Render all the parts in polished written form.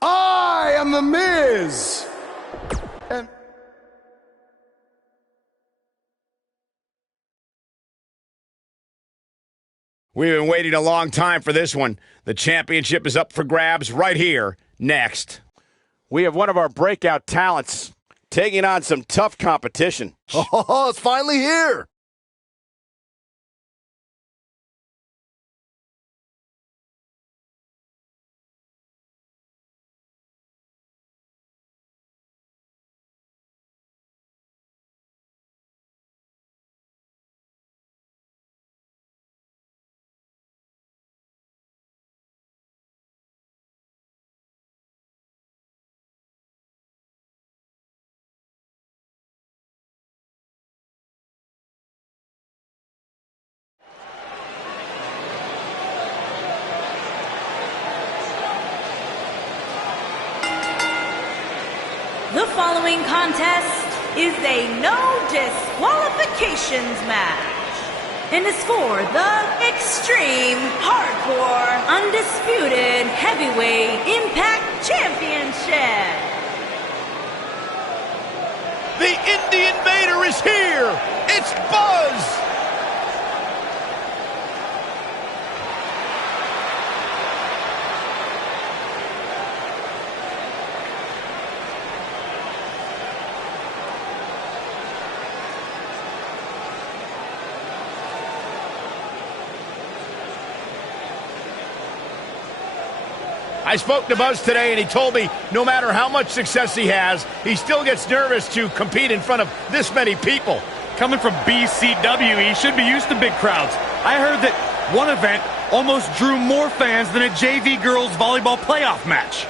I am The Miz. And we've been waiting a long time for this one. The championship is up for grabs right here, next. We have one of our breakout talents taking on some tough competition. Oh, it's finally here. The following contest is a no disqualifications match and is for the Extreme Hardcore Undisputed Heavyweight Impact Championship. The Indie Invader is here. It's Buzz. I spoke to Buzz today, and he told me no matter how much success he has, he still gets nervous to compete in front of this many people. Coming from BCW, he should be used to big crowds. I heard that one event almost drew more fans than a JV girls volleyball playoff match.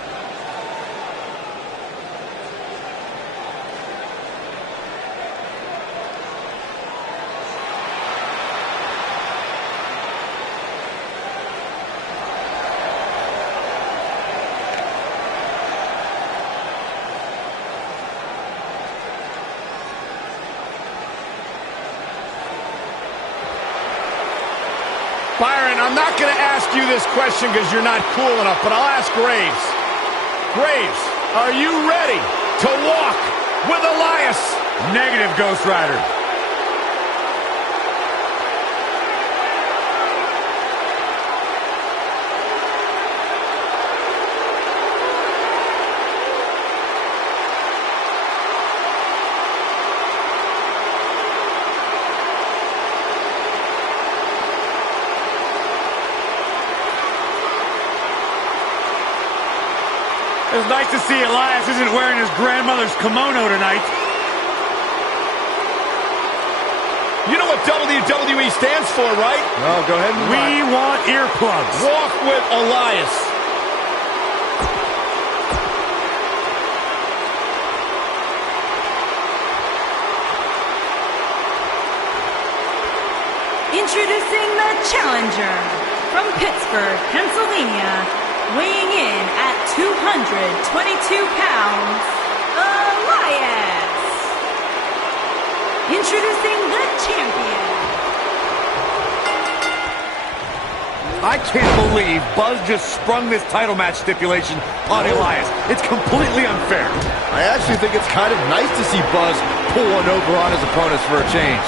Byron, I'm not going to ask you this question because you're not cool enough, but I'll ask Graves. Graves, are you ready to walk with Elias? Negative, Ghost Rider. It's nice to see Elias isn't wearing his grandmother's kimono tonight. You know what WWE stands for, right? Oh, go ahead and We want earplugs. Walk with Elias. Introducing the challenger from Pittsburgh, Pennsylvania, weighing in at 222 pounds, Elias. Introducing the champion. I can't believe Buzz just sprung this title match stipulation on Elias. It's completely unfair. I actually think it's kind of nice to see Buzz pull one over on his opponents for a change.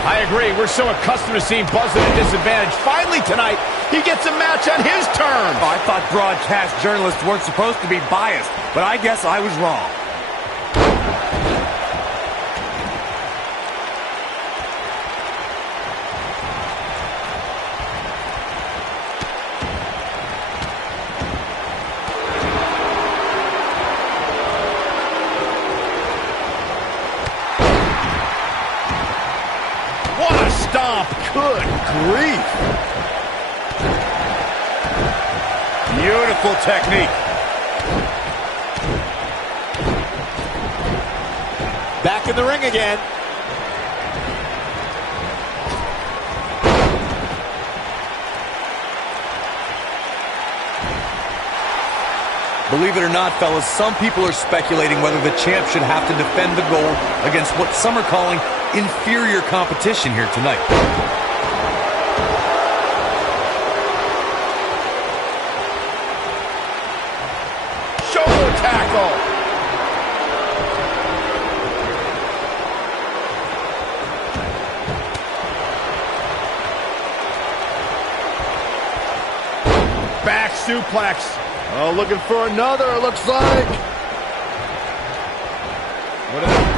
I agree. We're so accustomed to seeing Buzz at a disadvantage. Finally tonight, he gets a match on his terms. Oh, I thought broadcast journalists weren't supposed to be biased, but I guess I was wrong. What a stomp. Good grief. Beautiful technique. Back in the ring again. Believe it or not, fellas, some people are speculating whether the champ should have to defend the gold against what some are calling inferior competition here tonight. back suplex. Oh, looking for another, it looks like.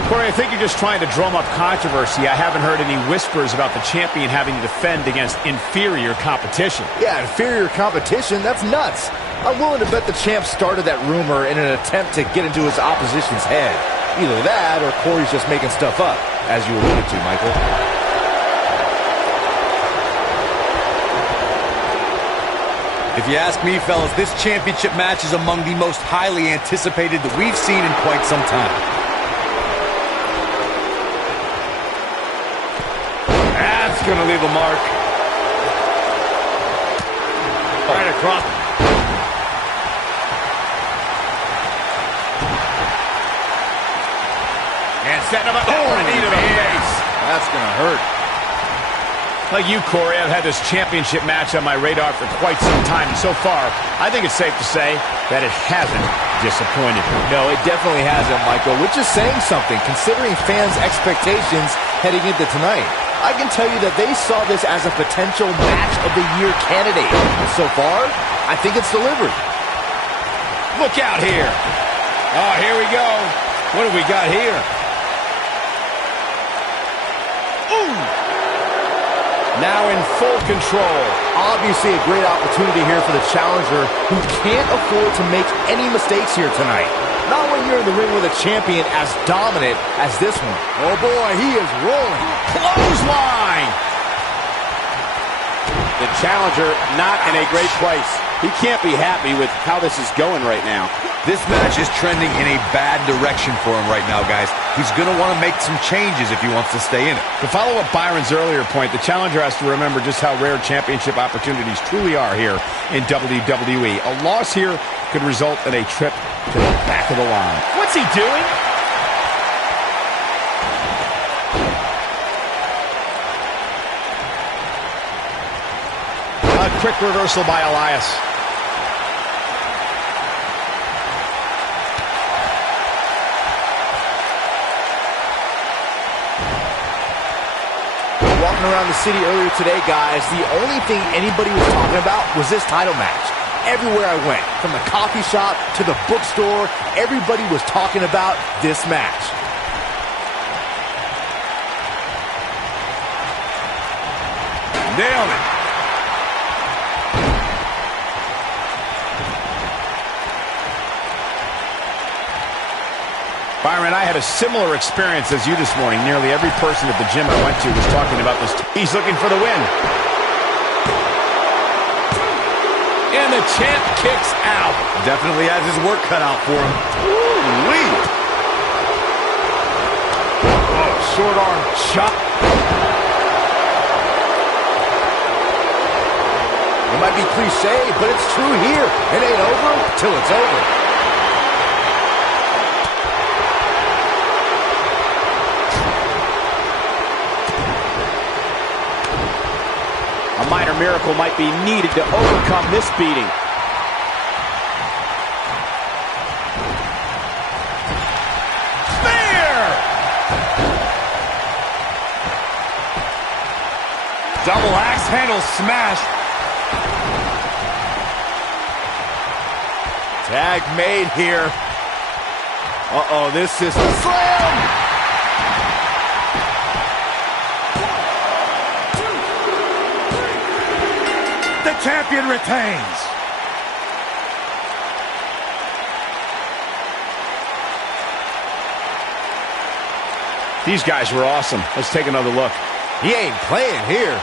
Corey, I think you're just trying to drum up controversy. I haven't heard any whispers about the champion having to defend against inferior competition. Yeah, inferior competition? That's nuts. I'm willing to bet the champ started that rumor in an attempt to get into his opposition's head. Either that, or Corey's just making stuff up, as you alluded to, Michael. If you ask me, fellas, this championship match is among the most highly anticipated that we've seen in quite some time. That's going to leave a mark. Right across. And setting him up for a knee to the face. That's going to hurt. Like you, Corey, I've had this championship match on my radar for quite some time, and so far, I think it's safe to say that it hasn't disappointed me. No, it definitely hasn't, Michael, which is saying something, considering fans' expectations heading into tonight. I can tell you that they saw this as a potential match of the year candidate. And so far, I think it's delivered. Look out here. Oh, here we go. What do we got here? Ooh! Now in full control. Obviously a great opportunity here for the challenger, who can't afford to make any mistakes here tonight. Not when you're in the ring with a champion as dominant as this one. Oh boy, he is rolling. Clothesline! The challenger not in a great place. He can't be happy with how this is going right now. This match is trending in a bad direction for him right now, guys. He's going to want to make some changes if he wants to stay in it. To follow up Byron's earlier point, the challenger has to remember just how rare championship opportunities truly are here in WWE. A loss here could result in a trip to the back of the line. What's he doing? A quick reversal by Elias. Walking around the city earlier today, guys, the only thing anybody was talking about was this title match. Everywhere I went, from the coffee shop to the bookstore, everybody was talking about this match. Nailed it. Byron, I had a similar experience as you this morning. Nearly every person at the gym I went to was talking about this. He's looking for the win. And the champ kicks out. Definitely has his work cut out for him. Ooh-wee. Oh, short arm chop. It might be cliche, but it's true here. It ain't over till it's over. A minor miracle might be needed to overcome this beating. Spear! Double axe handle smash. Tag made here. Uh-oh, this is a slam! The champion retains. These guys were awesome. Let's take another look. He ain't playing here.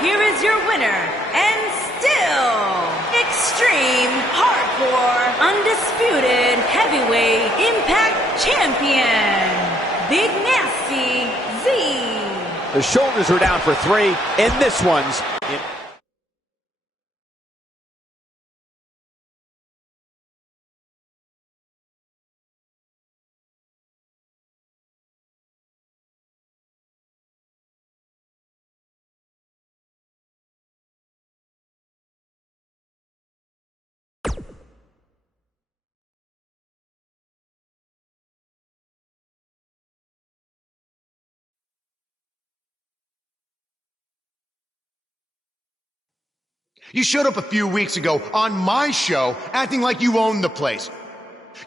Here is your winner, and still Extreme Hardcore Undisputed Heavyweight Impact Champion, Big Nasty Z. The shoulders are down for 3, and this one's You showed up a few weeks ago on my show acting like you owned the place.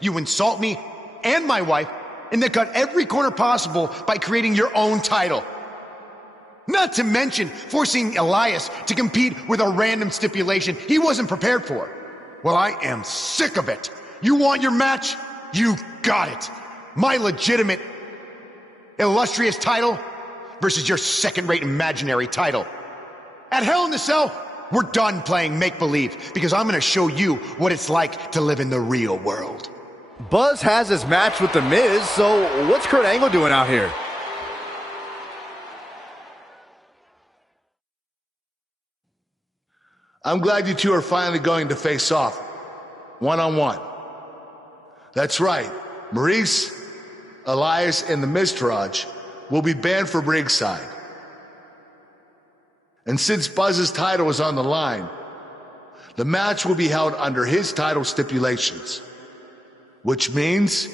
You insult me and my wife and then cut every corner possible by creating your own title. Not to mention forcing Elias to compete with a random stipulation he wasn't prepared for. Well, I am sick of it. You want your match? You got it. My legitimate, illustrious title versus your second-rate imaginary title. At Hell in the Cell, we're done playing make-believe because I'm going to show you what it's like to live in the real world. Buzz has his match with The Miz, so what's Kurt Angle doing out here? I'm glad you two are finally going to face off, one-on-one. That's right, Maurice, Elias, and the Miztourage will be banned from ringside. And since Buzz's title is on the line, the match will be held under his title stipulations, which means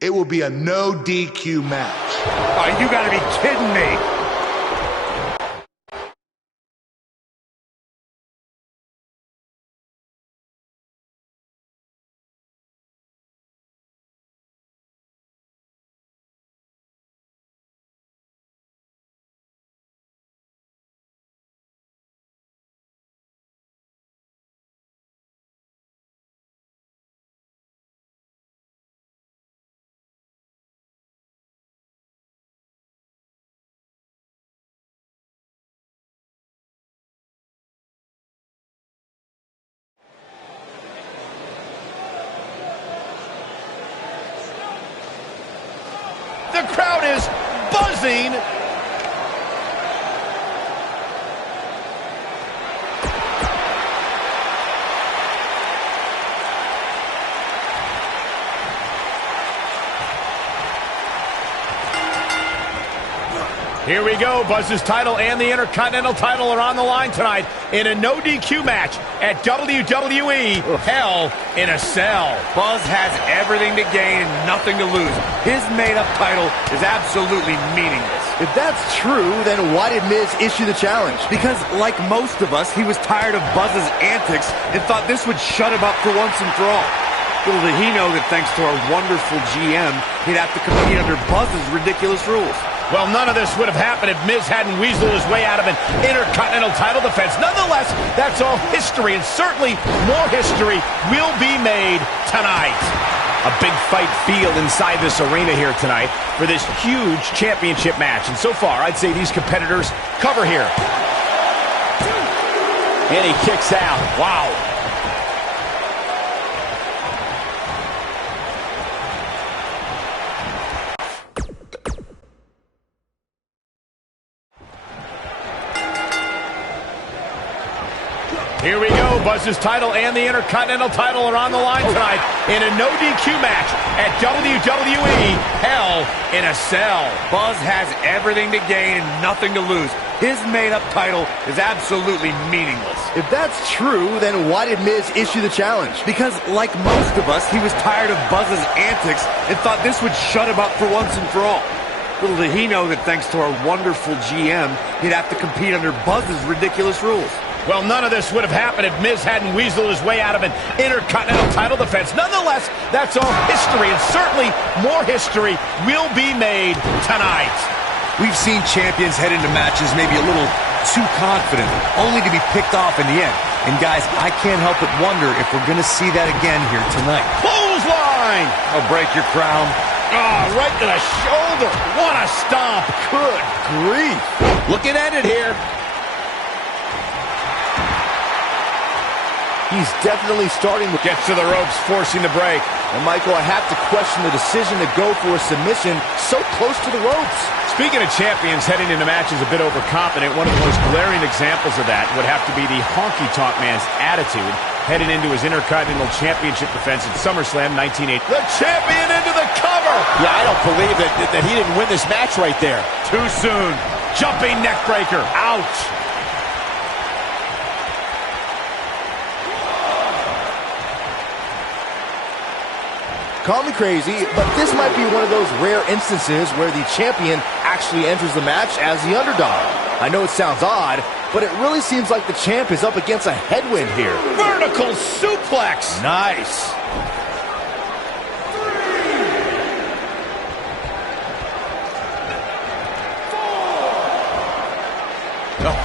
it will be a no DQ match. Oh, you gotta be kidding me. The crowd is buzzing. Here we go. Buzz's title and the Intercontinental title are on the line tonight in a no DQ match at WWE Hell in a Cell. Buzz has everything to gain and nothing to lose. His made-up title is absolutely meaningless. If that's true, then why did Miz issue the challenge? Because, like most of us, he was tired of Buzz's antics and thought this would shut him up for once and for all. Little did he know that thanks to our wonderful GM, he'd have to compete under Buzz's ridiculous rules. Well, none of this would have happened if Miz hadn't weaseled his way out of an Intercontinental title defense. Nonetheless, that's all history, and certainly more history will be made tonight. A big fight feel inside this arena here tonight for this huge championship match. And so far, I'd say these competitors cover here. And he kicks out. Wow. Here we go. Buzz's title and the Intercontinental title are on the line tonight in a no DQ match at WWE Hell in a Cell. Buzz has everything to gain and nothing to lose. His made-up title is absolutely meaningless. If that's true, then why did Miz issue the challenge? Because, like most of us, he was tired of Buzz's antics and thought this would shut him up for once and for all. Little did he know that thanks to our wonderful GM, he'd have to compete under Buzz's ridiculous rules. Well, none of this would have happened if Miz hadn't weaseled his way out of an Intercontinental title defense. Nonetheless, that's all history, and certainly more history will be made tonight. We've seen champions head into matches maybe a little too confident, only to be picked off in the end. And guys, I can't help but wonder if we're going to see that again here tonight. Clothesline! I'll break your crown. Oh, right to the shoulder. What a stomp. Good grief. Looking at it here. He's definitely starting with... Gets to the ropes, forcing the break. And Michael, I have to question the decision to go for a submission so close to the ropes. Speaking of champions heading into matches a bit overconfident, one of the most glaring examples of that would have to be the honky-tonk man's attitude heading into his Intercontinental Championship defense at SummerSlam 1980. The champion into the cover! Yeah, I don't believe that he didn't win this match right there. Too soon. Jumping neck breaker. Ouch. Call me crazy, but this might be one of those rare instances where the champion actually enters the match as the underdog. I know it sounds odd, but it really seems like the champ is up against a headwind here. Vertical suplex. Nice.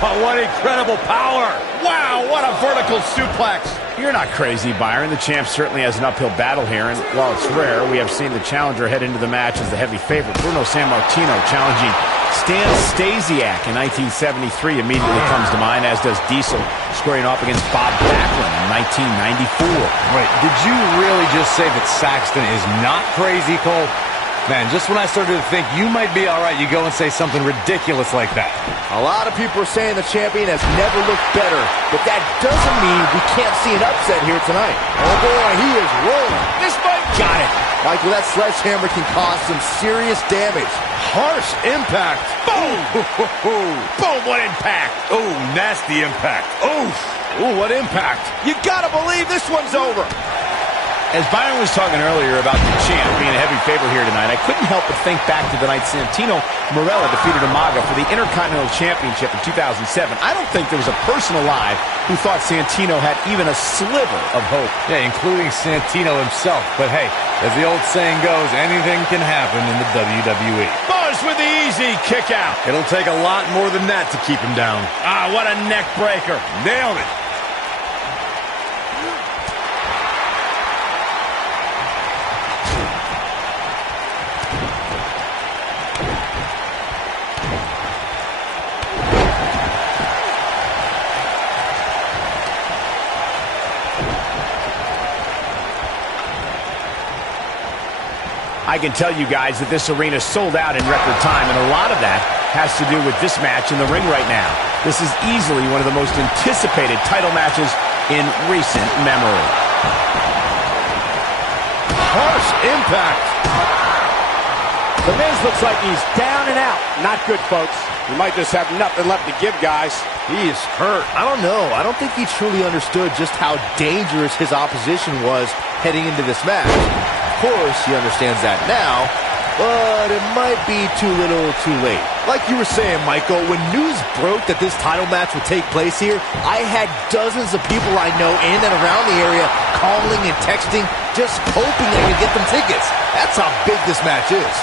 Oh, what incredible power. Wow, what a vertical suplex. You're not crazy, Byron. The champ certainly has an uphill battle here, and while it's rare, we have seen the challenger head into the match as the heavy favorite. Bruno Sammartino challenging Stan Stasiak in 1973 immediately comes to mind, as does Diesel squaring off against Bob Backlund in 1994. Wait, did you really just say that Saxton is not crazy, Cole? Man, just when I started to think you might be all right, you go and say something ridiculous like that. A lot of people are saying the champion has never looked better, but that doesn't mean we can't see an upset here tonight. Oh boy, he is rolling. This might got it. Michael, that sledgehammer can cause some serious damage. Harsh impact. Boom! Boom, what impact. Oh, nasty impact. Oof. Ooh, what impact. You gotta believe this one's over. As Byron was talking earlier about the champ being a heavy favorite here tonight, I couldn't help but think back to the night Santino Marella defeated Umaga for the Intercontinental Championship in 2007. I don't think there was a person alive who thought Santino had even a sliver of hope. Yeah, including Santino himself. But hey, as the old saying goes, anything can happen in the WWE. Buzz with the easy kick out. It'll take a lot more than that to keep him down. Ah, what a neck breaker. Nailed it. I can tell you guys that this arena sold out in record time, and a lot of that has to do with this match in the ring right now. This is easily one of the most anticipated title matches in recent memory. Harsh impact. The Miz looks like he's down and out. Not good, folks. We might just have nothing left to give, guys. He is hurt. I don't know. I don't think he truly understood just how dangerous his opposition was heading into this match. Of course, he understands that now, but it might be too little too late. Like you were saying, Michael, when news broke that this title match would take place here, I had dozens of people I know in and around the area calling and texting, just hoping I could get them tickets. That's how big this match is.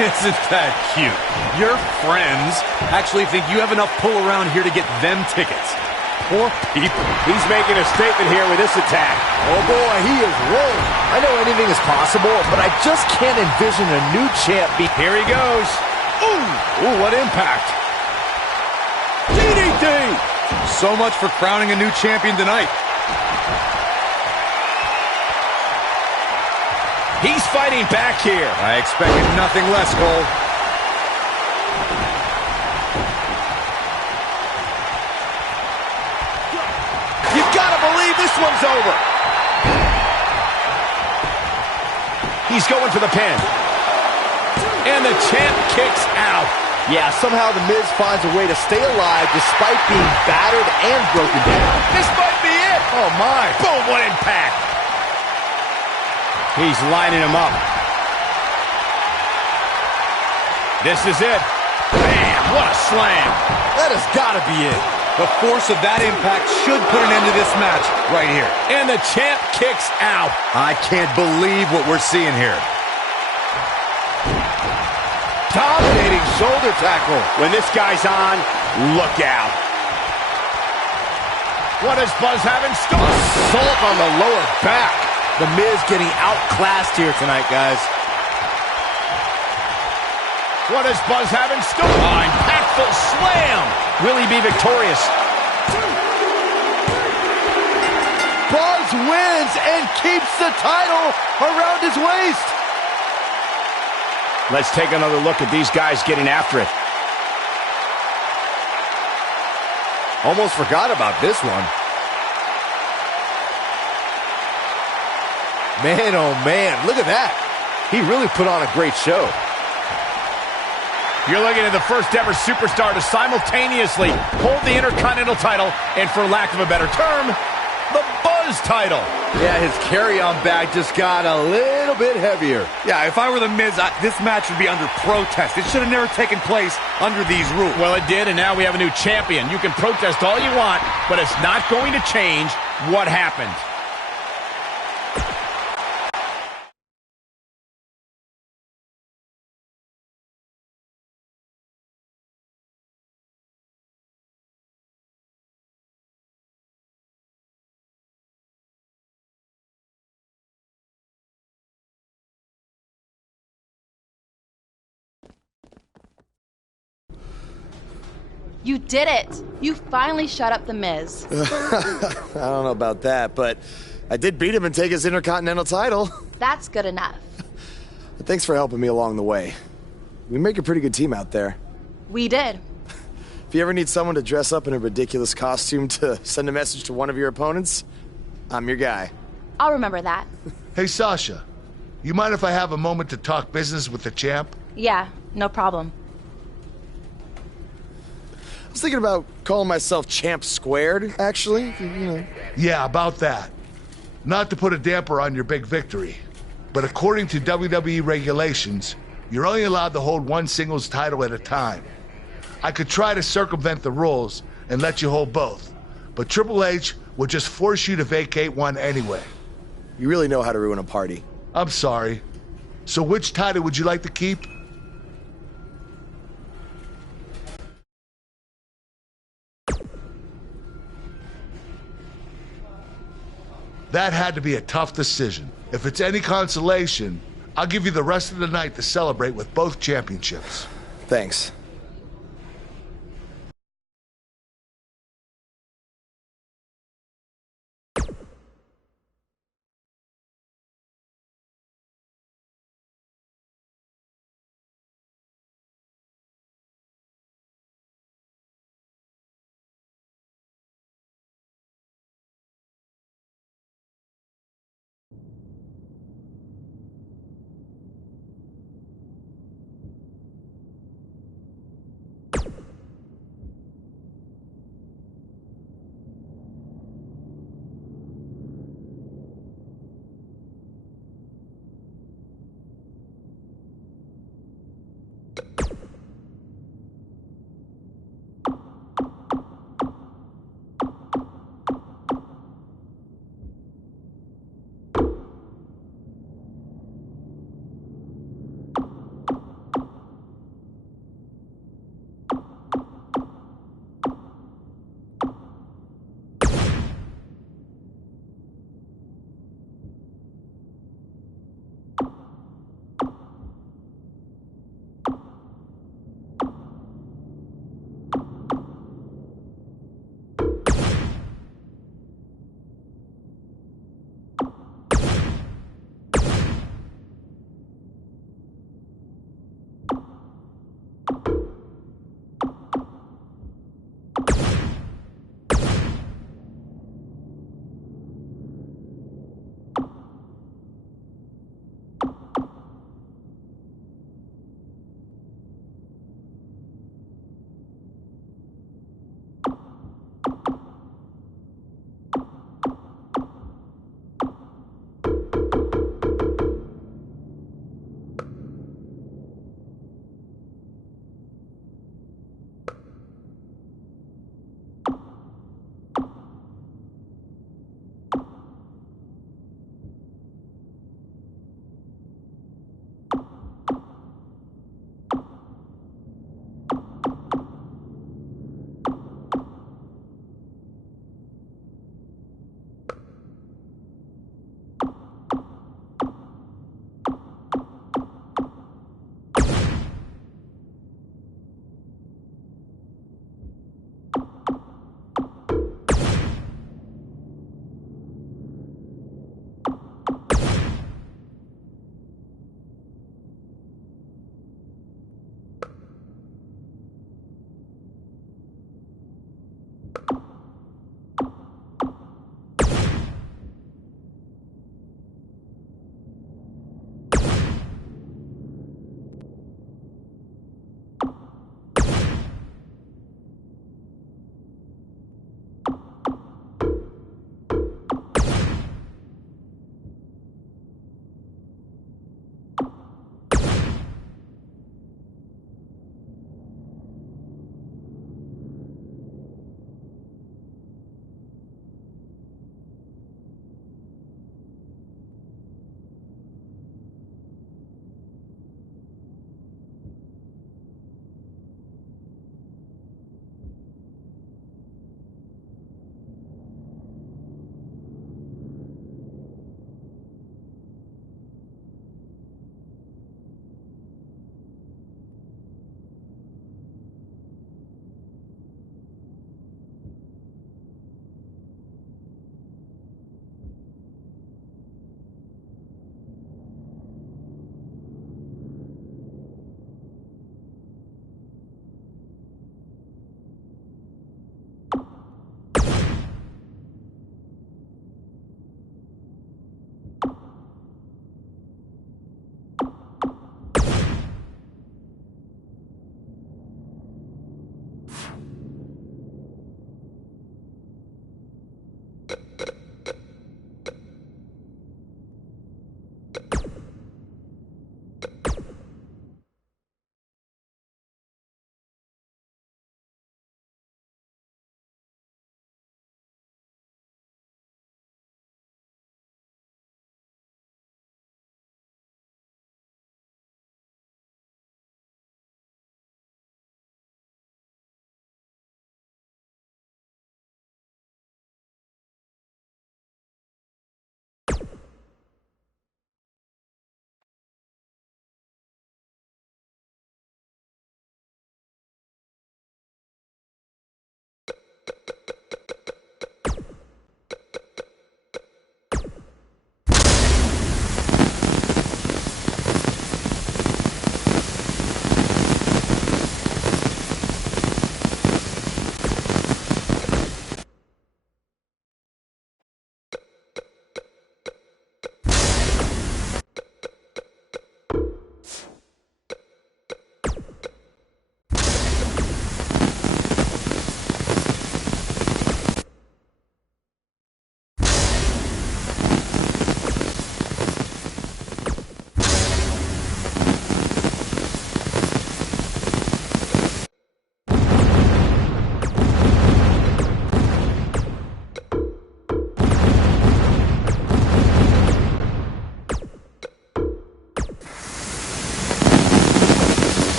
Isn't that cute? Your friends actually think you have enough pull around here to get them tickets. Poor people. He's making a statement here with this attack. Oh boy, he is rolling. I know anything is possible, but I just can't envision a new champ be... Here he goes. Ooh, what impact. DDT! So much for crowning a new champion tonight. He's fighting back here. I expected nothing less, Cole. You've got to believe this one's over. He's going for the pin. And the champ kicks out. Yeah, somehow The Miz finds a way to stay alive despite being battered and broken down. This might be it. Oh, my. Boom, what impact. He's lining him up. This is it. Bam, what a slam. That has got to be it. The force of that impact should put an end to this match right here. And the champ kicks out. I can't believe what we're seeing here. Dominating shoulder tackle. When this guy's on, look out. What does Buzz have in store? Assault on the lower back. The Miz getting outclassed here tonight, guys. What does Buzz have in store? Oh, impactful slam. Will he be victorious? Buzz wins and keeps the title around his waist. Let's take another look at these guys getting after it. Almost forgot about this one. Man, oh man, look at that. He really put on a great show. You're looking at the first ever superstar to simultaneously hold the Intercontinental title and, for lack of a better term, the Buzz Buzz title. Yeah, his carry-on bag just got a little bit heavier. Yeah, if I were The Miz, this match would be under protest. It should have never taken place under these rules. Well, it did, and now we have a new champion. You can protest all you want, but it's not going to change what happened. You did it! You finally shut up The Miz. I don't know about that, but I did beat him and take his Intercontinental title. That's good enough. But thanks for helping me along the way. We make a pretty good team out there. We did. If you ever need someone to dress up in a ridiculous costume to send a message to one of your opponents, I'm your guy. I'll remember that. Hey, Sasha, you mind if I have a moment to talk business with the champ? Yeah, no problem. I was thinking about calling myself Champ Squared, actually. You know. Yeah, about that. Not to put a damper on your big victory, but according to WWE regulations, you're only allowed to hold one singles title at a time. I could try to circumvent the rules and let you hold both, but Triple H would just force you to vacate one anyway. You really know how to ruin a party. I'm sorry. So which title would you like to keep? That had to be a tough decision. If it's any consolation, I'll give you the rest of the night to celebrate with both championships. Thanks.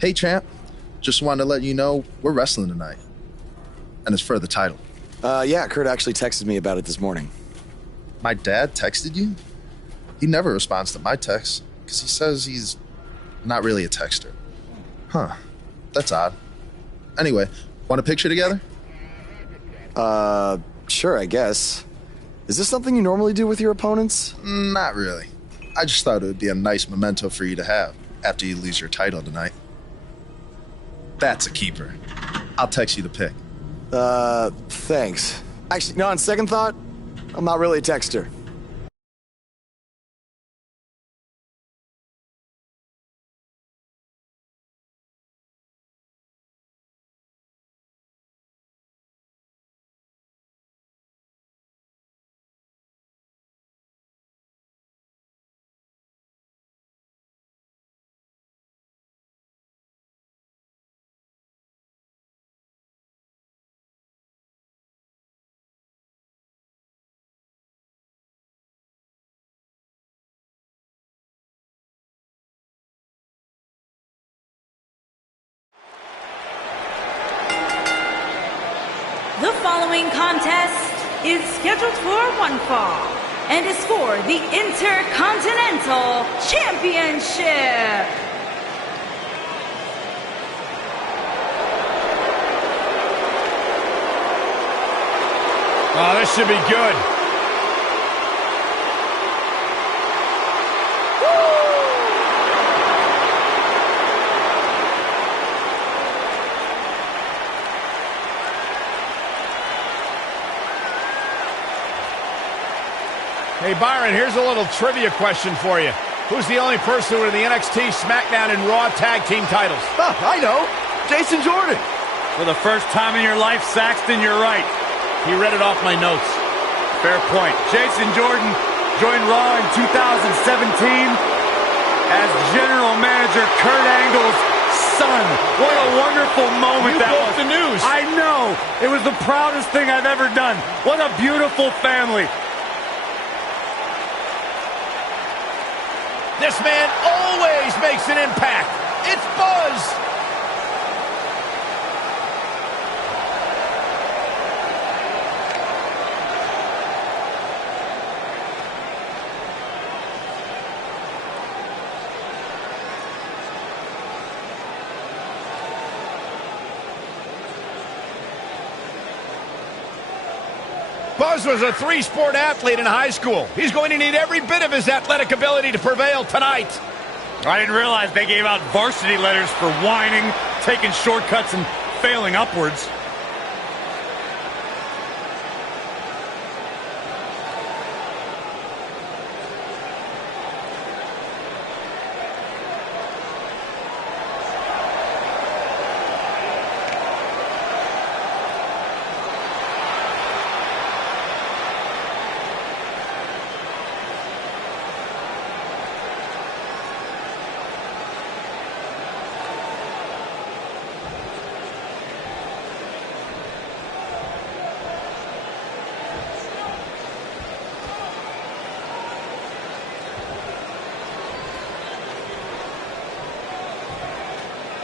Hey, champ. Just wanted to let you know we're wrestling tonight. And it's for the title. Yeah, Kurt actually texted me about it this morning. My dad texted you? He never responds to my texts because he says he's not really a texter. Huh. That's odd. Anyway, want a picture together? Sure, I guess. Is this something you normally do with your opponents? Not really. I just thought it would be a nice memento for you to have after you lose your title tonight. That's a keeper. I'll text you the pic. Thanks. Actually, no, on second thought, I'm not really a texter. The following contest is scheduled for one fall and is for the Intercontinental Championship. Oh, this should be good. Hey, Byron, here's a little trivia question for you. Who's the only person with the NXT, SmackDown, and Raw tag team titles? Oh, I know. Jason Jordan. For the first time in your life, Saxton, you're right. He read it off my notes. Fair point. Jason Jordan joined Raw in 2017 as General Manager Kurt Angle's son. What a wonderful moment that was. The news. I know. It was the proudest thing I've ever done. What a beautiful family. This man always makes an impact. It's Buzz. Buzz was a three-sport athlete in high school. He's going to need every bit of his athletic ability to prevail tonight. I didn't realize they gave out varsity letters for whining, taking shortcuts, and failing upwards.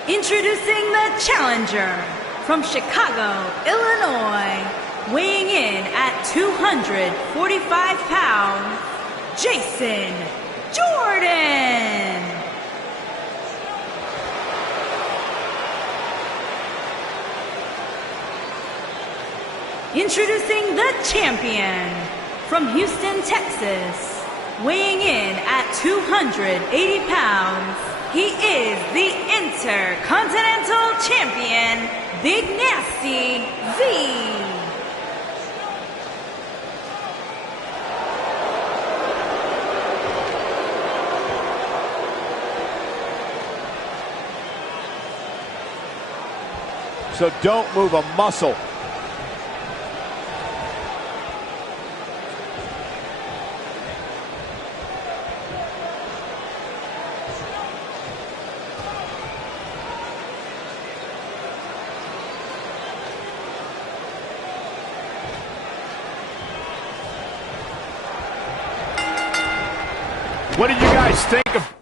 Introducing the challenger from Chicago, Illinois, weighing in at 245 pounds, Jason Jordan. Introducing the champion from Houston, Texas, weighing in at 280 pounds, he is the Intercontinental Champion, Big Nasty V. So don't move a muscle. What did you guys think of...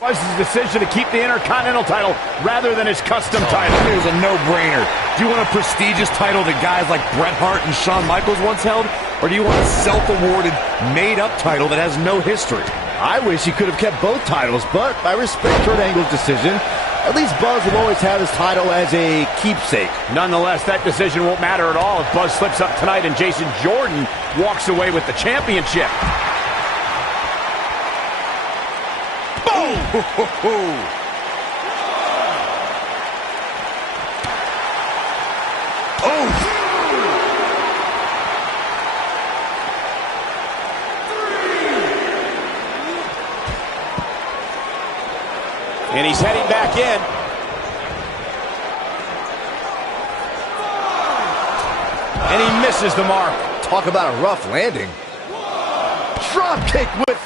Buzz's decision to keep the Intercontinental title rather than his custom title? It was a no-brainer. Do you want a prestigious title that guys like Bret Hart and Shawn Michaels once held? Or do you want a self-awarded, made-up title that has no history? I wish he could have kept both titles, but I respect Kurt Angle's decision. At least Buzz will always have his title as a keepsake. Nonetheless, that decision won't matter at all if Buzz slips up tonight and Jason Jordan walks away with the championship. And he's heading back in. And he misses the mark. Talk about a rough landing. Drop kick with...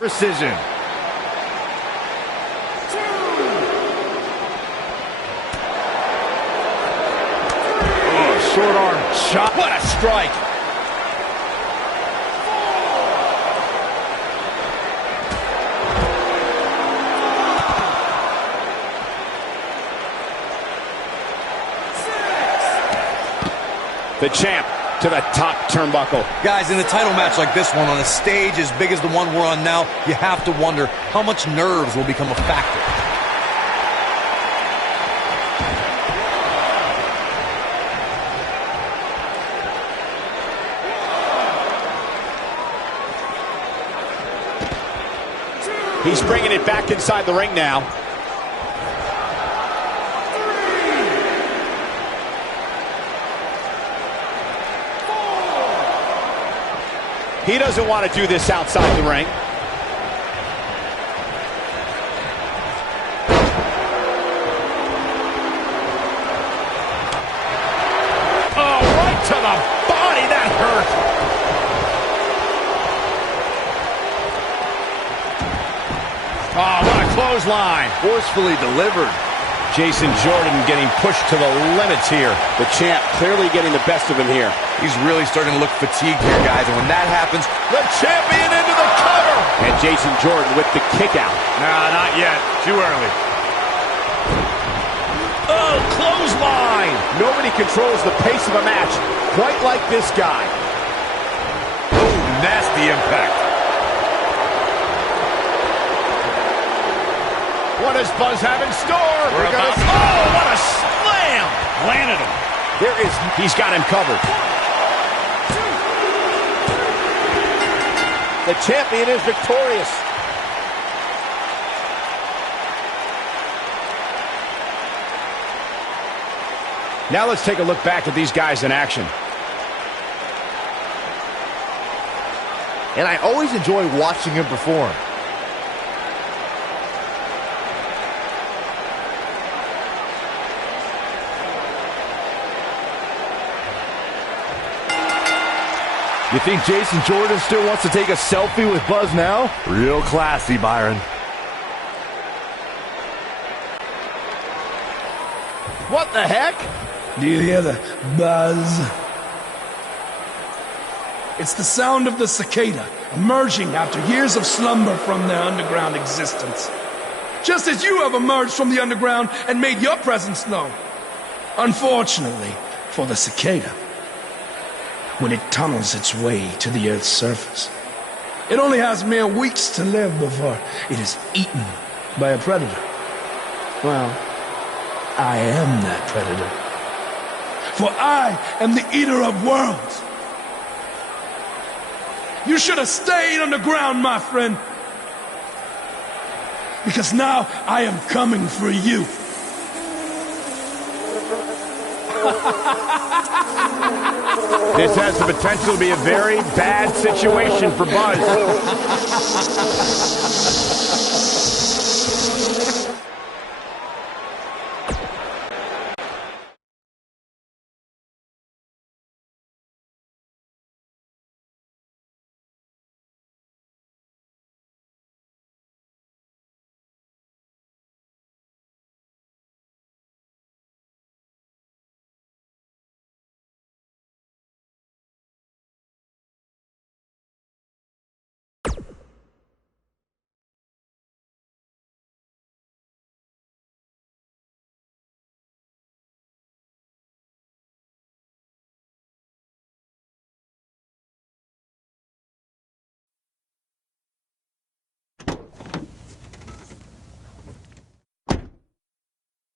precision. Oh, short arm shot. What a strike. The champ to the top turnbuckle. Guys, in a title match like this one, on a stage as big as the one we're on now, you have to wonder how much nerves will become a factor. He's bringing it back inside the ring now. He doesn't want to do this outside the ring. Oh, right to the body. That hurt. Oh, what a clothesline. Forcefully delivered. Jason Jordan getting pushed to the limits here. The champ clearly getting the best of him here. He's really starting to look fatigued here, guys. And when that happens, The champion into the cover. And Jason Jordan with the kick out. nah, not yet. Too early. Oh, clothesline. Nobody controls the pace of a match quite like this guy. Oh, nasty impact. What does Buzz have in store? We're about to- Oh, what a slam. Landed him. He's got him covered. The champion is victorious. Now let's take a look back at these guys in action. And I always enjoy watching him perform. You think Jason Jordan still wants to take a selfie with Buzz now? Real classy, Byron. What the heck? Do you hear the buzz? It's the sound of the cicada emerging after years of slumber from their underground existence. Just as you have emerged from the underground and made your presence known. Unfortunately for the cicada, when it tunnels its way to the Earth's surface, it only has mere weeks to live before it is eaten by a predator. Well, I am that predator. For I am the eater of worlds. You should have stayed underground, my friend. Because now I am coming for you. This has the potential to be a very bad situation for Buzz.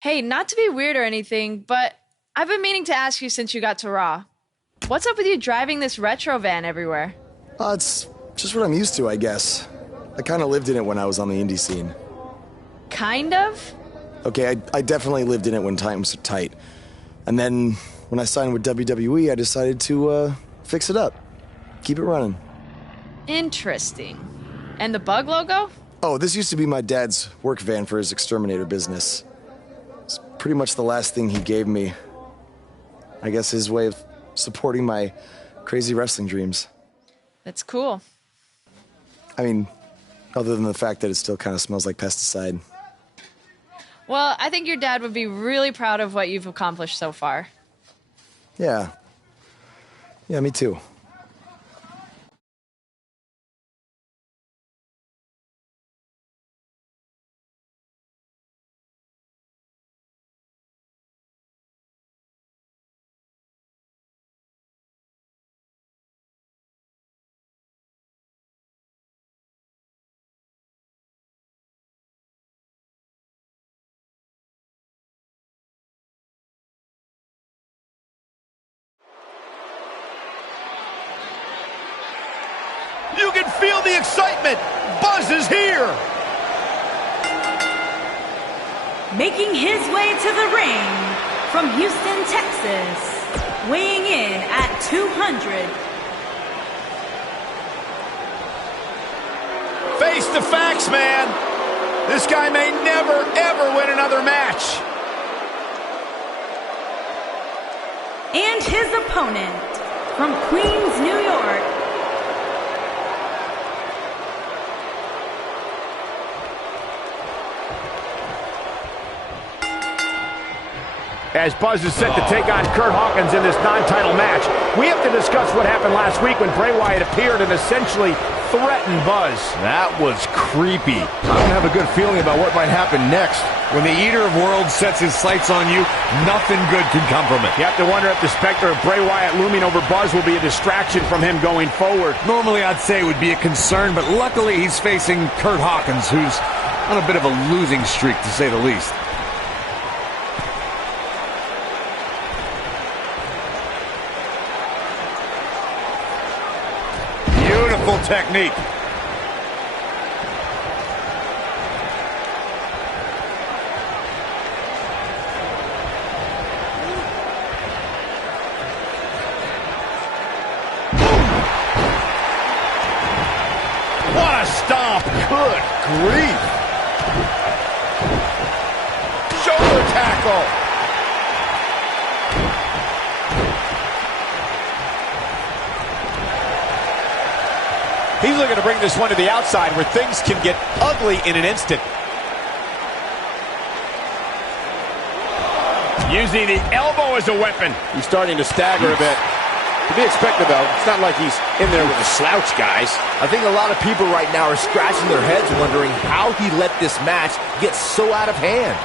Hey, not to be weird or anything, but I've been meaning to ask you since you got to Raw. What's up with you driving this retro van everywhere? It's just what I'm used to, I guess. I kind of lived in it when I was on the indie scene. Kind of? Okay, I definitely lived in it when times were tight. And then when I signed with WWE, I decided to fix it up. Keep it running. Interesting. And the Bug logo? Oh, this used to be my dad's work van for his exterminator business. It's pretty much the last thing he gave me. I guess his way of supporting my crazy wrestling dreams. That's cool. I mean, other than the fact that it still kind of smells like pesticide. Well, I think your dad would be really proud of what you've accomplished so far. Yeah. Yeah, me too. You can feel the excitement. Buzz is here. Making his way to the ring from Houston, Texas, weighing in at 200. Face the facts, man. This guy may never, ever win another match. And his opponent from Queens, New York, as Buzz is set to take on Curt Hawkins in this non-title match, we have to discuss what happened last week when Bray Wyatt appeared and essentially threatened Buzz. That was creepy. I don't have a good feeling about what might happen next. When the Eater of Worlds sets his sights on you, nothing good can come from it. You have to wonder if the specter of Bray Wyatt looming over Buzz will be a distraction from him going forward. Normally I'd say it would be a concern, but luckily he's facing Curt Hawkins, who's on a bit of a losing streak, to say the least. Beautiful technique. What a stomp! Good grief! Shoulder tackle! He's looking to bring this one to the outside where things can get ugly in an instant. Using the elbow as a weapon. He's starting to stagger a bit. To be expected, though. It's not like he's in there with a slouch, guys. I think a lot of people right now are scratching their heads wondering how he let this match get so out of hand.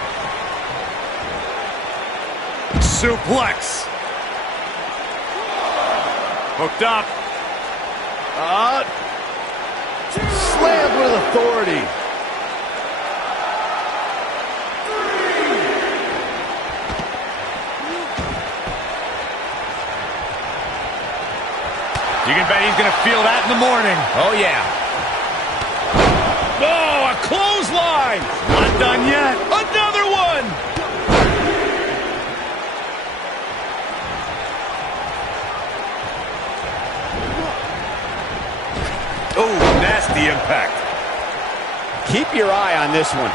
Suplex. Hooked up. Slammed with authority. You can bet he's going to feel that in the morning. Oh, yeah. Oh, a clothesline! Not done yet. Another one! Oh, nasty impact. Keep your eye on this one.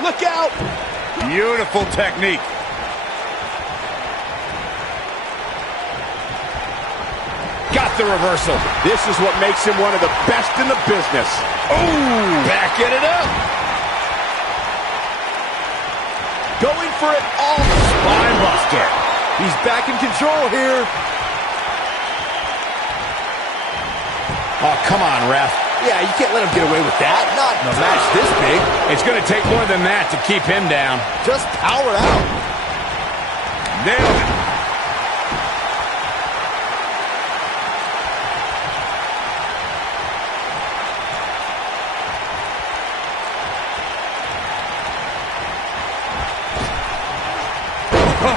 Look out! Beautiful technique. Got the reversal. This is what makes him one of the best in the business. Oh, backing it up. Going for it all. Spine buster. He's back in control here. Oh, come on, ref. Yeah, you can't let him get away with that. Not in a match this big. It's going to take more than that to keep him down. Just power out. Nailed it.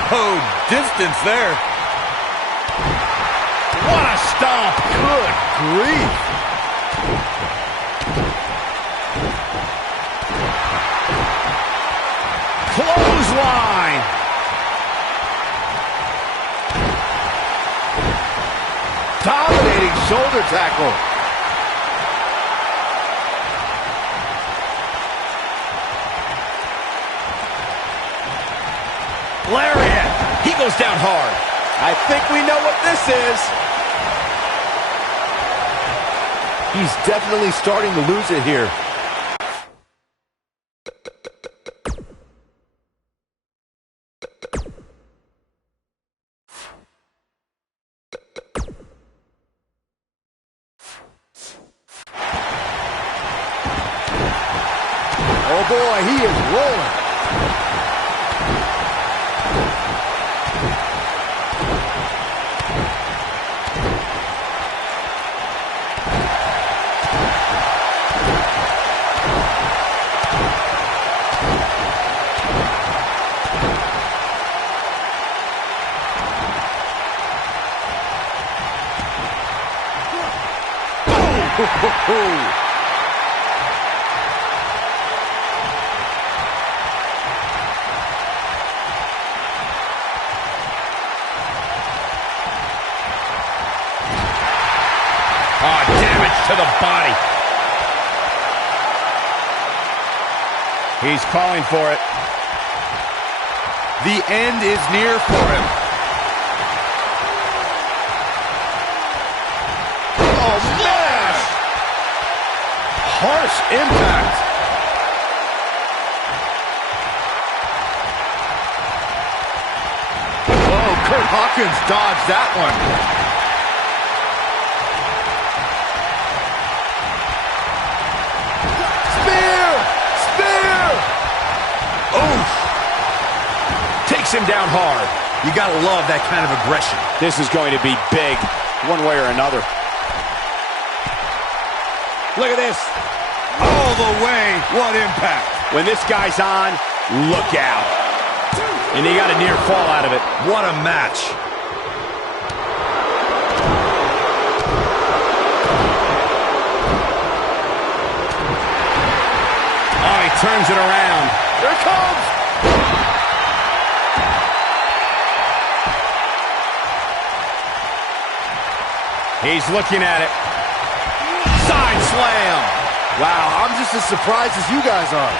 Oh, distance there. What a stomp. Good grief. Clothesline. Dominating shoulder tackle. Lariat. He goes down hard. I think we know what this is. He's definitely starting to lose it here. Oh boy, he is rolling. to the body. He's calling for it. The end is near for him. Oh, smash! Harsh impact. Oh, Kurt Hawkins dodged that one. Him down hard. You gotta love that kind of aggression. This is going to be big, one way or another. Look at this. All the way. What impact. When this guy's on, look out. And he got a near fall out of it. What a match. Oh, he turns it around. Here it comes. He's looking at it. Side slam. Wow, I'm just as surprised as you guys are.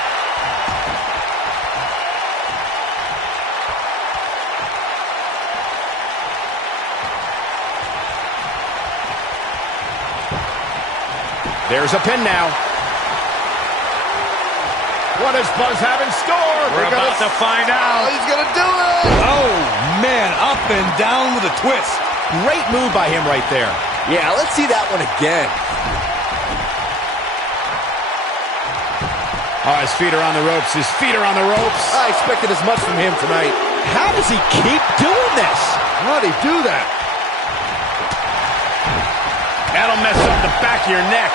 There's a pin now. What does Buzz have in store? We're about to find out. Oh, he's gonna do it! Oh, man, up and down with a twist. Great move by him right there. Yeah, let's see that one again. Oh, his feet are on the ropes. His feet are on the ropes. I expected as much from him tonight. How does he keep doing this? How'd he do that? That'll mess up the back of your neck.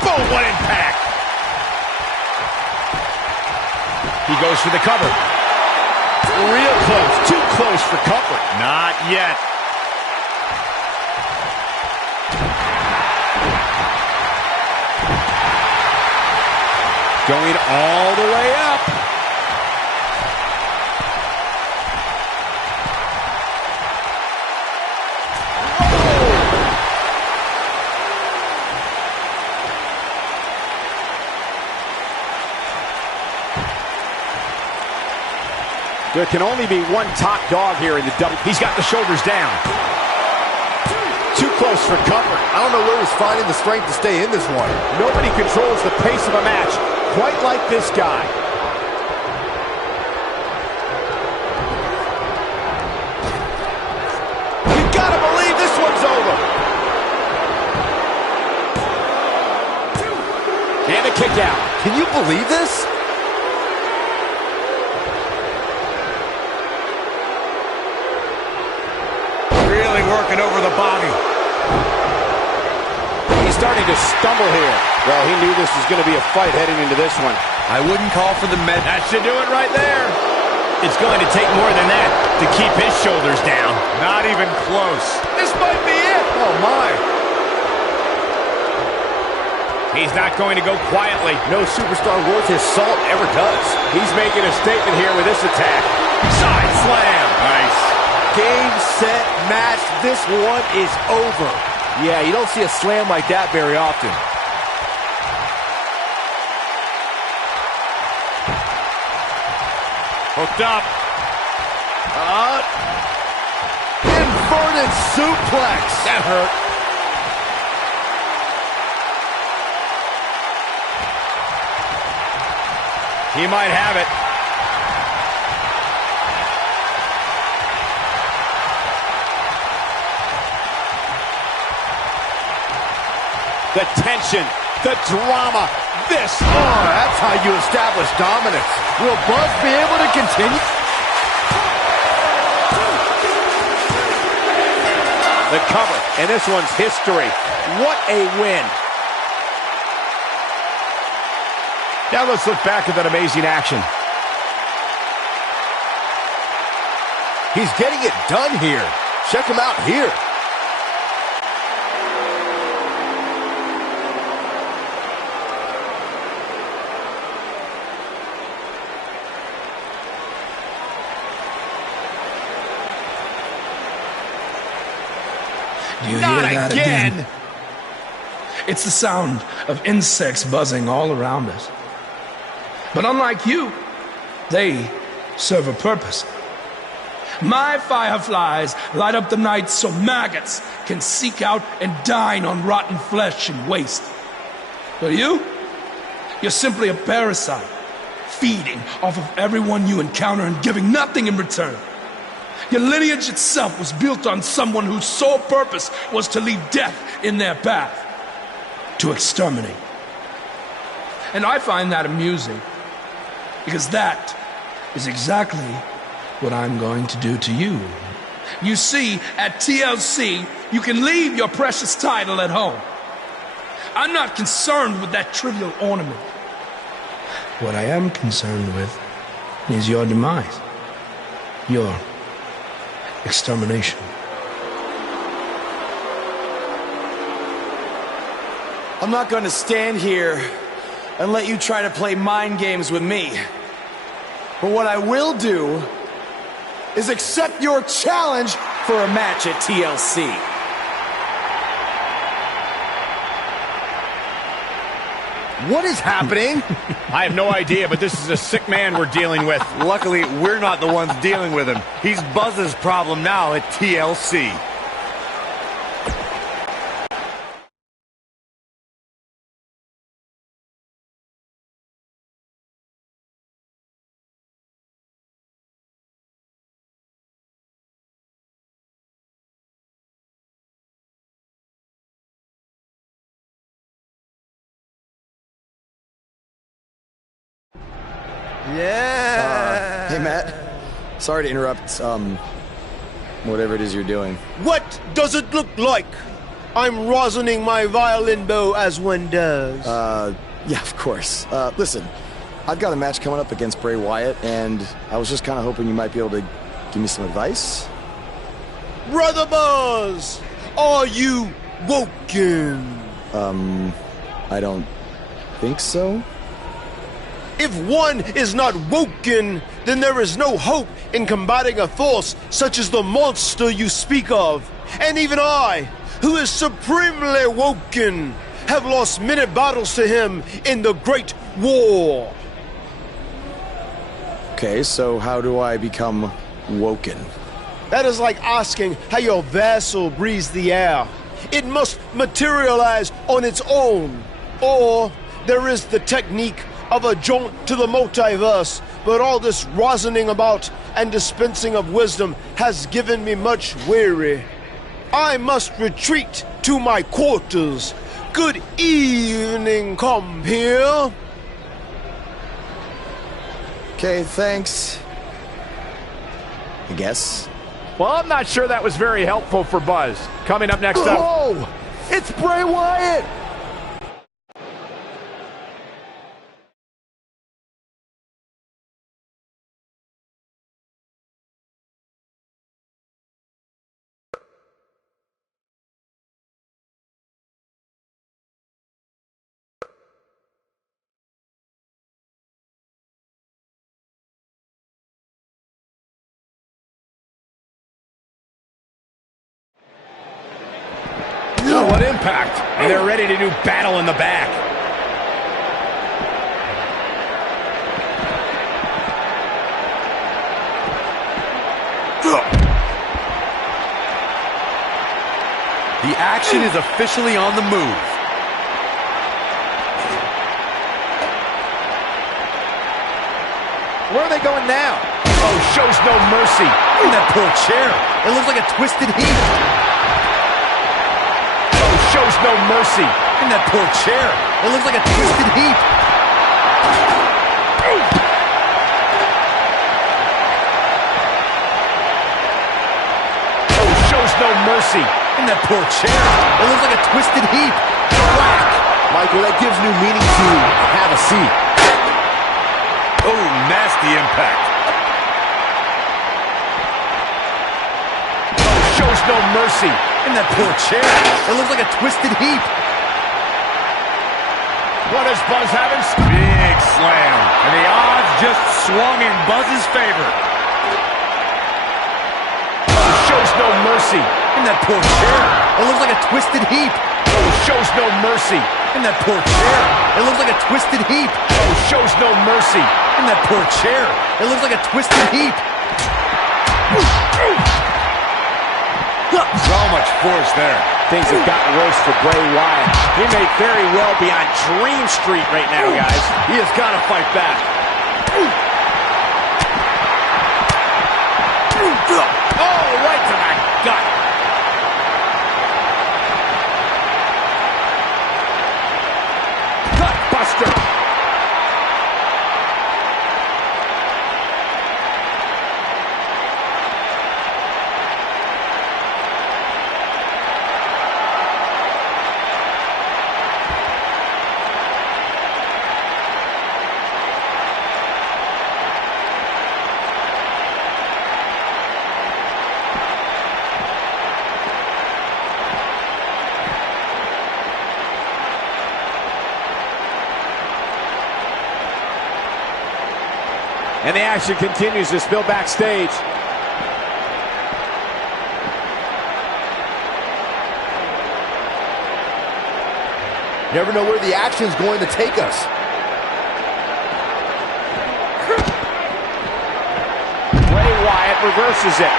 Boom, what impact. He goes for the cover. Real close. Too close for comfort. Not yet. Going all the way up. There can only be one top dog here in the double. He's got the shoulders down. Too close for comfort. I don't know where he's finding the strength to stay in this one. Nobody controls the pace of a match quite like this guy. You gotta believe this one's over. And a kick out. Can you believe this? Working over the body. He's starting to stumble here. Well, he knew this was going to be a fight heading into this one. I wouldn't call for the med. That should do it right there. It's going to take more than that to keep his shoulders down. Not even close. This might be it. Oh, my. He's not going to go quietly. No superstar worth his salt ever does. He's making a statement here with this attack. Side slam. Nice. Game, set, match. This one is over. Yeah, you don't see a slam like that very often. Hooked up. Inverted suplex. That hurt. He might have it. The tension, the drama, this. Oh, that's how you establish dominance. Will Buzz be able to continue? The cover, and this one's history. What a win. Now let's look back at that amazing action. He's getting it done here. Check him out here. Do you Not hear that again. It's the sound of insects buzzing all around us. But unlike you, they serve a purpose. My fireflies light up the night so maggots can seek out and dine on rotten flesh and waste. But you're simply a parasite, feeding off of everyone you encounter and giving nothing in return. Your lineage itself was built on someone whose sole purpose was to leave death in their path, to exterminate. And I find that amusing, because that is exactly what I'm going to do to you. You see, at TLC, you can leave your precious title at home. I'm not concerned with that trivial ornament. What I am concerned with is your demise, your extermination. I'm not going to stand here and let you try to play mind games with me. But what I will do is accept your challenge for a match at TLC. What is happening? I have no idea, but this is a sick man we're dealing with. Luckily, we're not the ones dealing with him. He's Buzz's problem now at TLC. Yeah. Hey, Matt. Sorry to interrupt, whatever it is you're doing. What does it look like? I'm rosining my violin bow as one does. Yeah, of course. Listen, I've got a match coming up against Bray Wyatt, and I was just kind of hoping you might be able to give me some advice. Brother Buzz, are you woken? I don't think so. If one is not woken, then there is no hope in combating a force such as the monster you speak of. And even I, who is supremely woken, have lost many battles to him in the Great War. Okay, so how do I become woken? That is like asking how your vessel breathes the air. It must materialize on its own. Or there is the technique of a jaunt to the multiverse, but all this rosining about and dispensing of wisdom has given me much weary. I must retreat to my quarters. Good evening, compeer. Okay, thanks. I guess. Well, I'm not sure that was very helpful for Buzz. Coming up next up... Oh! It's Bray Wyatt! Oh, what impact. And they're ready to do battle in the back. The action is officially on the move. Where are they going now? Oh, shows no mercy. In that poor chair. It looks like a twisted heat. Shows no mercy. In that poor chair. It looks like a twisted heap. Oh, shows no mercy. In that poor chair. It looks like a twisted heap. Whack. Michael, that gives new meaning to have a seat. Oh, nasty impact. Oh, shows no mercy. In that poor chair. It looks like a twisted heap. What does Buzz have in? Big slam. And the odds just swung in Buzz's favor. Oh, shows no mercy. In that poor chair. It looks like a twisted heap. Oh, shows no mercy. In that poor chair. It looks like a twisted heap. Oh, shows no mercy. In that poor chair. It looks like a twisted heap. So much force there. Things have gotten worse for Bray Wyatt. He may very well be on Dream Street right now, guys. He has got to fight back. Oh, right to the gut. Gut buster. And the action continues to spill backstage. Never know where the action's going to take us. Bray Wyatt reverses it.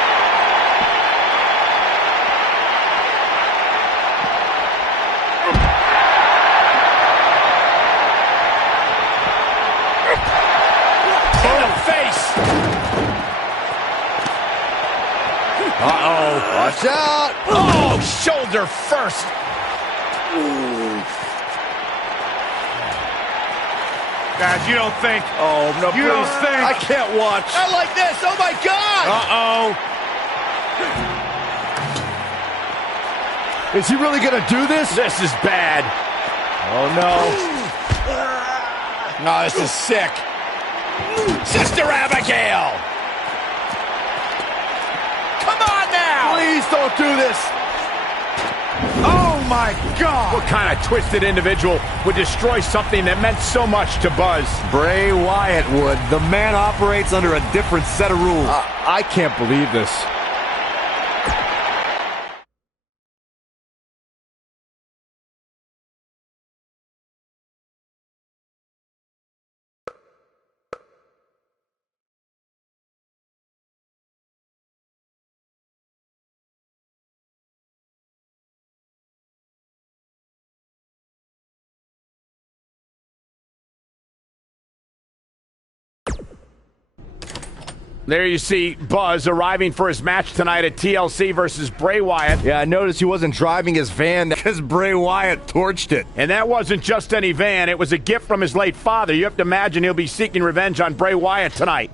Uh-oh. Watch out. Oh, shoulder first. Guys, you don't think. Oh, no, you please. don't think. I can't watch. I like this. Oh, my God. Uh-oh. Is he really going to do this? This is bad. Oh, no. No, this is sick. Sister Abigail. Come on now. Please don't do this. Oh, my God. What kind of twisted individual would destroy something that meant so much to Buzz? Bray Wyatt would. The man operates under a different set of rules. I can't believe this. There you see Buzz arriving for his match tonight at TLC versus Bray Wyatt. Yeah, I noticed he wasn't driving his van because Bray Wyatt torched it. And that wasn't just any van. It was a gift from his late father. You have to imagine he'll be seeking revenge on Bray Wyatt tonight.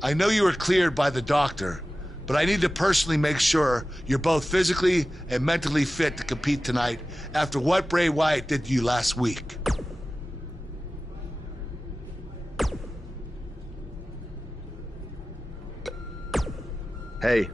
I know you were cleared by the doctor, but I need to personally make sure you're both physically and mentally fit to compete tonight after what Bray Wyatt did to you last week. Hey.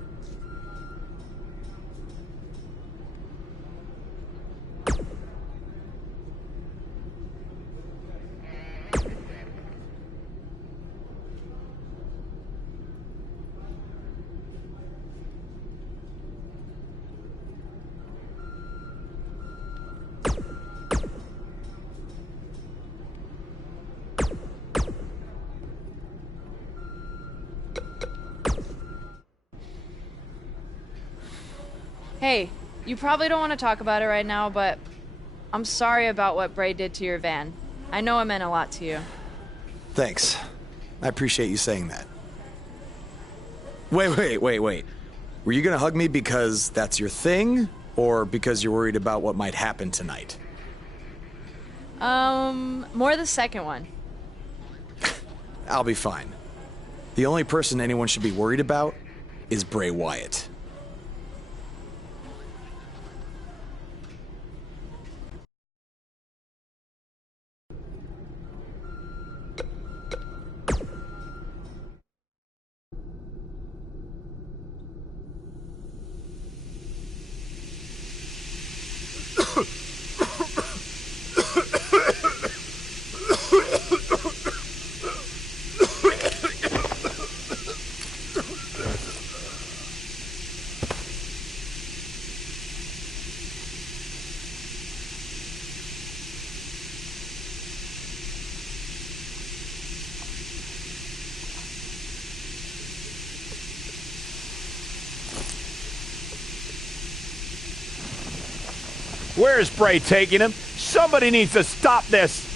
Hey, you probably don't want to talk about it right now, but I'm sorry about what Bray did to your van. I know it meant a lot to you. Thanks. I appreciate you saying that. Wait. Were you gonna hug me because that's your thing, or because you're worried about what might happen tonight? More the second one. I'll be fine. The only person anyone should be worried about is Bray Wyatt. Where is Bray taking him? Somebody needs to stop this.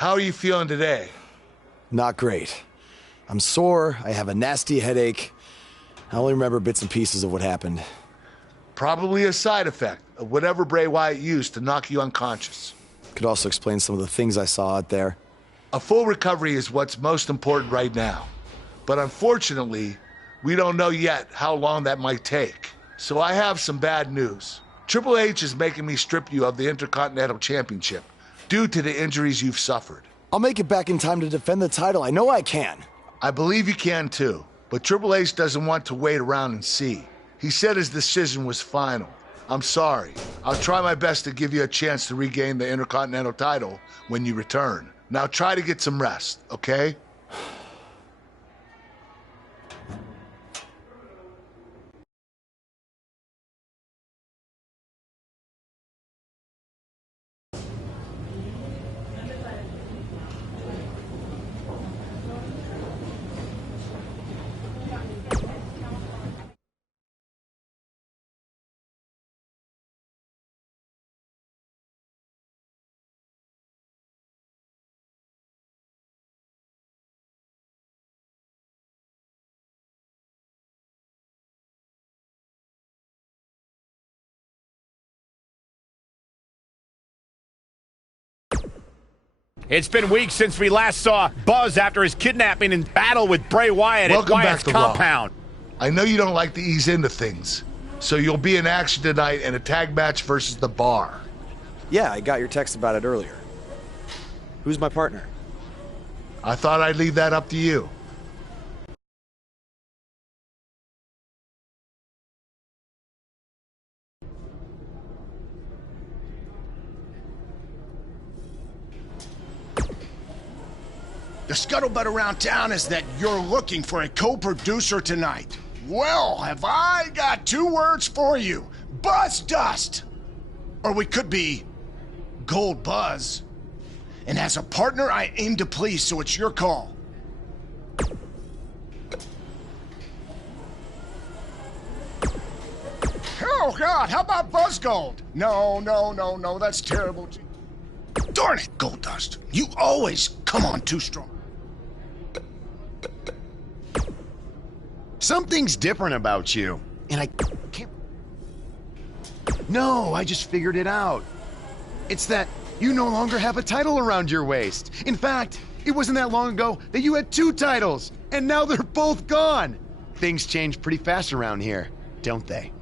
How are you feeling today? Not great. I'm sore, I have a nasty headache. I only remember bits and pieces of what happened. Probably a side effect of whatever Bray Wyatt used to knock you unconscious. Could also explain some of the things I saw out there. A full recovery is what's most important right now. But unfortunately, we don't know yet how long that might take. So I have some bad news. Triple H is making me strip you of the Intercontinental Championship due to the injuries you've suffered. I'll make it back in time to defend the title. I know I can. I believe you can too, but Triple H doesn't want to wait around and see. He said his decision was final. I'm sorry. I'll try my best to give you a chance to regain the Intercontinental title when you return. Now try to get some rest, okay? It's been weeks since we last saw Buzz after his kidnapping and battle with Bray Wyatt at Wyatt's compound. I know you don't like to ease into things, so you'll be in action tonight in a tag match versus The Bar. Yeah, I got your text about it earlier. Who's my partner? I thought I'd leave that up to you. The scuttlebutt around town is that you're looking for a co-producer tonight. Well, have I got 2 words for you. Buzz Dust! Or we could be Gold Buzz. And as a partner, I aim to please, so it's your call. Oh, God, how about Buzz Gold? No, that's terrible. Darn it, Gold Dust. You always come on too strong. Something's different about you, and I can't... No, I just figured it out. It's that you no longer have a title around your waist. In fact, it wasn't that long ago that you had 2 titles, and now they're both gone. Things change pretty fast around here, don't they?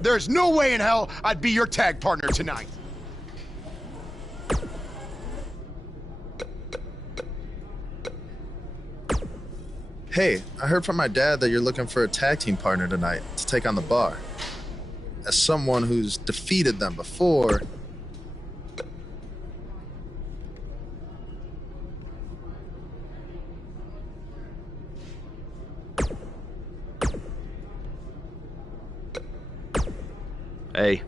There's no way in hell I'd be your tag partner tonight. Hey, I heard from my dad that you're looking for a tag team partner tonight to take on The Bar. As someone who's defeated them before... Hey,